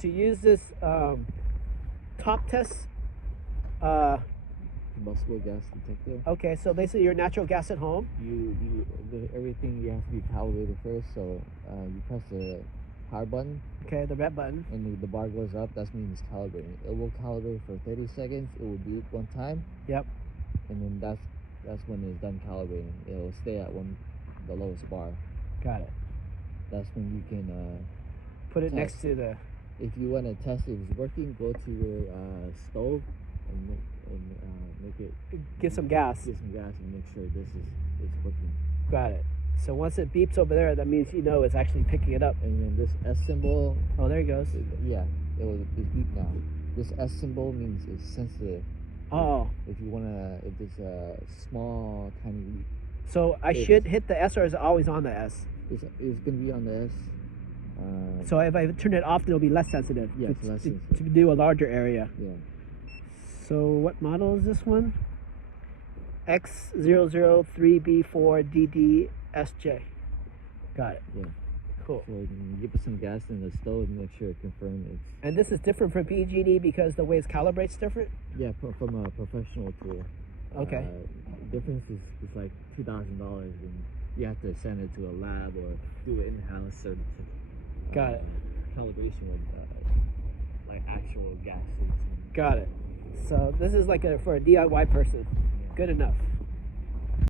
to use this TOPTES. Combustible gas detector. Okay, so basically your natural gas at home. Everything you have to be calibrated first. So you press the power button. Okay, the red button. And the bar goes up. That means it's calibrating. It will calibrate for 30 seconds. It will beep one time. Yep. And then that's when it's done calibrating. It will stay at the lowest bar. Got it. That's when you can put it test. next to the. If you want to test if it's working, go to your stove and make it. Get some gas. Get some gas and make sure it's working. Got it. So once it beeps over there, that means you know it's actually picking it up. And then this S symbol. Oh, there it goes. It's beep now. This S symbol means it's sensitive. Oh. If it's a small, tiny leak. So I should hit the S, or is it always on the S? It's gonna be on the S. So if I turn it off, it'll be less sensitive. Yes, less sensitive. To do a larger area. Yeah. So what model is this one? X003B4DDSJ. Got it. Yeah. Cool. So you can give it some gas in the stove and make sure it confirms it's. And this is different from BGD because the way it calibrates different? Yeah, from a professional tool. Okay. Difference is like $2,000, and you have to send it to a lab or do it in-house or Got it. Calibration with like actual gas suits. Got it. So this is like for a DIY person. Yeah. Good enough.